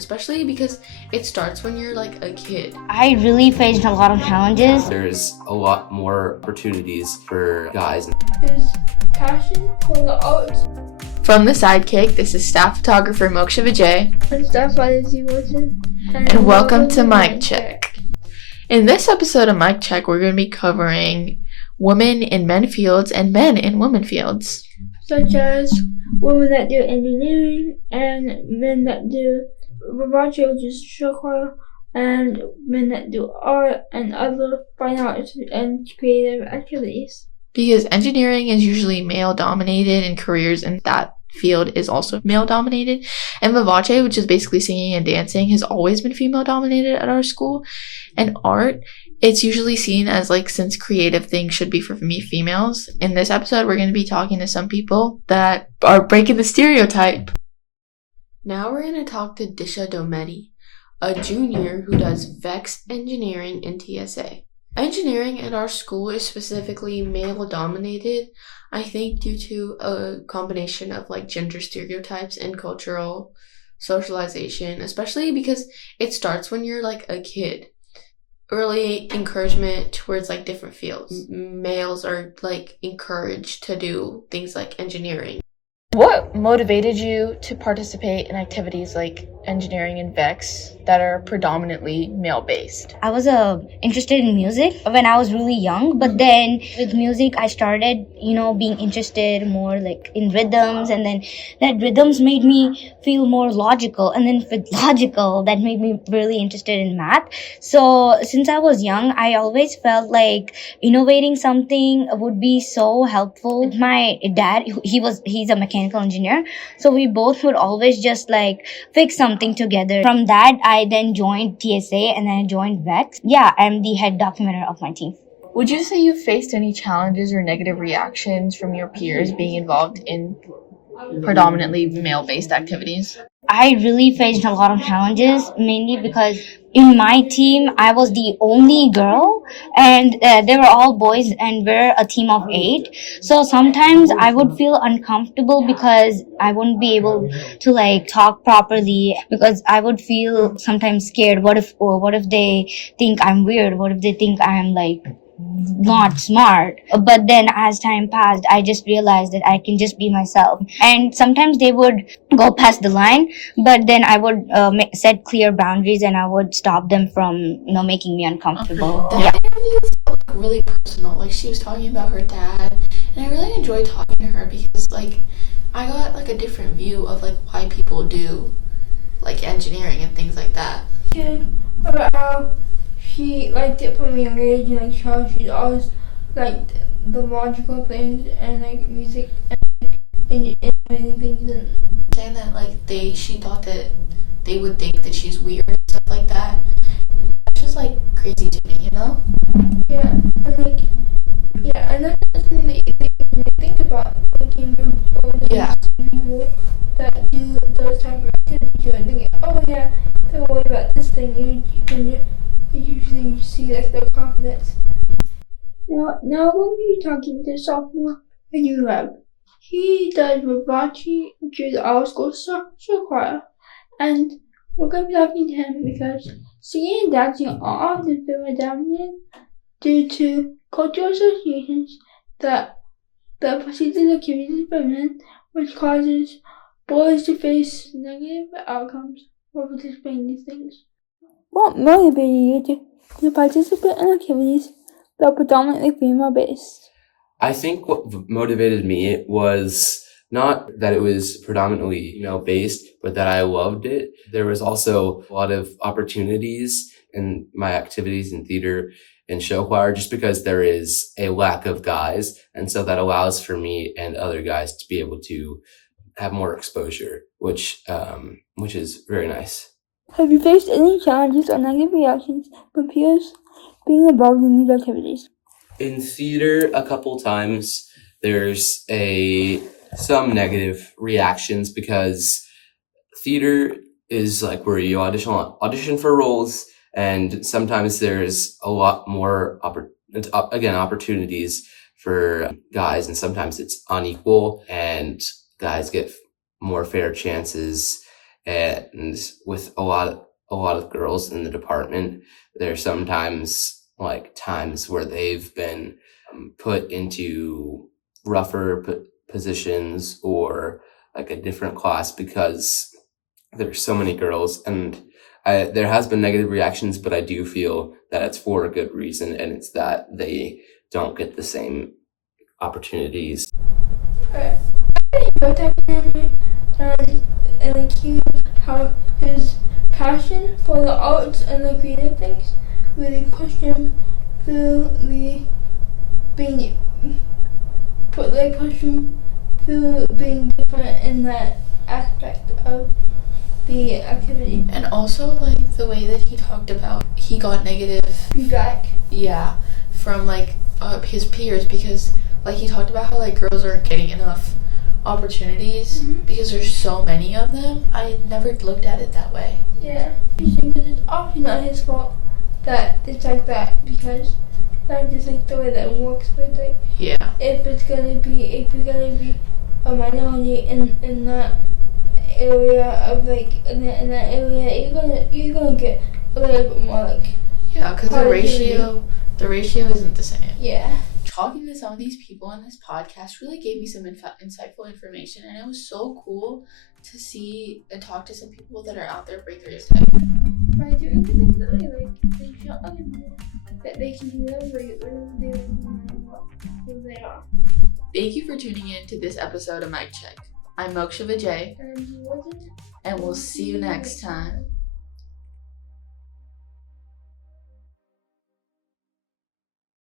especially because it starts when you're like a kid. I really faced a lot of challenges. There's a lot more opportunities for guys. His passion for the arts. From The Sidekick, this is staff photographer Moksha Vijay. And staff by Z Woodsen. And welcome to Mic Check. In this episode of Mic Check, we're going to be covering women in men fields and men in women fields. Such as women that do engineering and men that do robotics, which is show choir, and men that do art and other fine arts and creative activities. Because engineering is usually male dominated and careers in that field is also male dominated. And Vivace, which is basically singing and dancing, has always been female dominated at our school. And art, it's usually seen as since creative things should be for females. In this episode, we're going to be talking to some people that are breaking the stereotype. Now we're going to talk to Disha Dometi, a junior who does VEX engineering in TSA. Engineering at our school is specifically male dominated, I think due to a combination of gender stereotypes and cultural socialization, especially because it starts when you're a kid. Early encouragement towards different fields. Males are encouraged to do things like engineering. What motivated you to participate in activities like engineering and VEX that are predominantly male-based? I was interested in music when I was really young, but then with music I started, being interested more in rhythms, and then that rhythms made me feel more logical, and then with logical that made me really interested in math. So since I was young, I always felt like innovating something would be so helpful. With my dad, he's a mechanical engineer, so we both would always just fix something together. From that, I then joined TSA and then I joined VEX. Yeah, I'm the head documenter of my team. Would you say you faced any challenges or negative reactions from your peers being involved in predominantly male-based activities? I really faced a lot of challenges, mainly because in my team, I was the only girl, and they were all boys, and we're a team of 8. So sometimes I would feel uncomfortable because I wouldn't be able to talk properly, because I would feel sometimes scared. What if they think I'm weird? What if they think I'm not smart? But then as time passed, I just realized that I can just be myself, and sometimes they would go past the line, but then I would set clear boundaries and I would stop them from making me uncomfortable. That interview felt really personal. She was talking about her dad, and I really enjoyed talking to her because I got a different view of why people do engineering and things like that. Yeah, about how she liked it from a young age, and how she's always liked the logical things and music and many things. And saying that she thought that they would think that she's weird and stuff like that. That's just crazy to me, Yeah, and and that's something that you really think about when you move over to people that do those type of activities. You're thinking, oh yeah, don't worry about this thing. You usually see their confidence. Now I'm going to be talking to sophomore Henry Webb. He does robotics, which is our school's show choir, and we're going to be talking to him because singing and dancing are often female dominated due to cultural associations that perceive the activities of women, which causes boys to face negative outcomes for participating in these things. What motivated you to participate in activities that are predominantly female-based? I think what motivated me was not that it was predominantly male-based, but that I loved it. There was also a lot of opportunities in my activities in theater and show choir, just because there is a lack of guys. And so that allows for me and other guys to be able to have more exposure, which is very nice. Have you faced any challenges or negative reactions from peers being involved in these activities? In theater, a couple times, there's some negative reactions because theater is where you audition for roles, and sometimes there's a lot more opportunities for guys, and sometimes it's unequal, and guys get more fair chances And with a lot of girls in the department, there's sometimes like times where they've been put into rougher positions or like a different class because there's so many girls. And there has been negative reactions, but I do feel that it's for a good reason, and it's that they don't get the same opportunities. I enjoy talking and like hearing how his passion for the arts and the creative things really pushed him through being different in that aspect of the activity. And also, like, the way that he talked about he got negative feedback. Yeah, from like his peers, because like he talked about how like girls aren't getting enough opportunities because there's so many of them. I never looked at it that way. Yeah, because it's obviously not his fault that it's like that, because that's just like the way that it works. But like, if you're gonna be a minority in that area of like in that area, you're gonna get a little bit more like because the ratio isn't the same. Yeah. Talking to some of these people in this podcast really gave me some insightful information, and it was so cool to see and talk to some people that are out there breaking their step. By doing the things that they feel other people that they can do them who they are. Thank you for tuning in to this episode of Mic Check. I'm Moksha Vijay, And Z Woodsen. and we'll see you next time.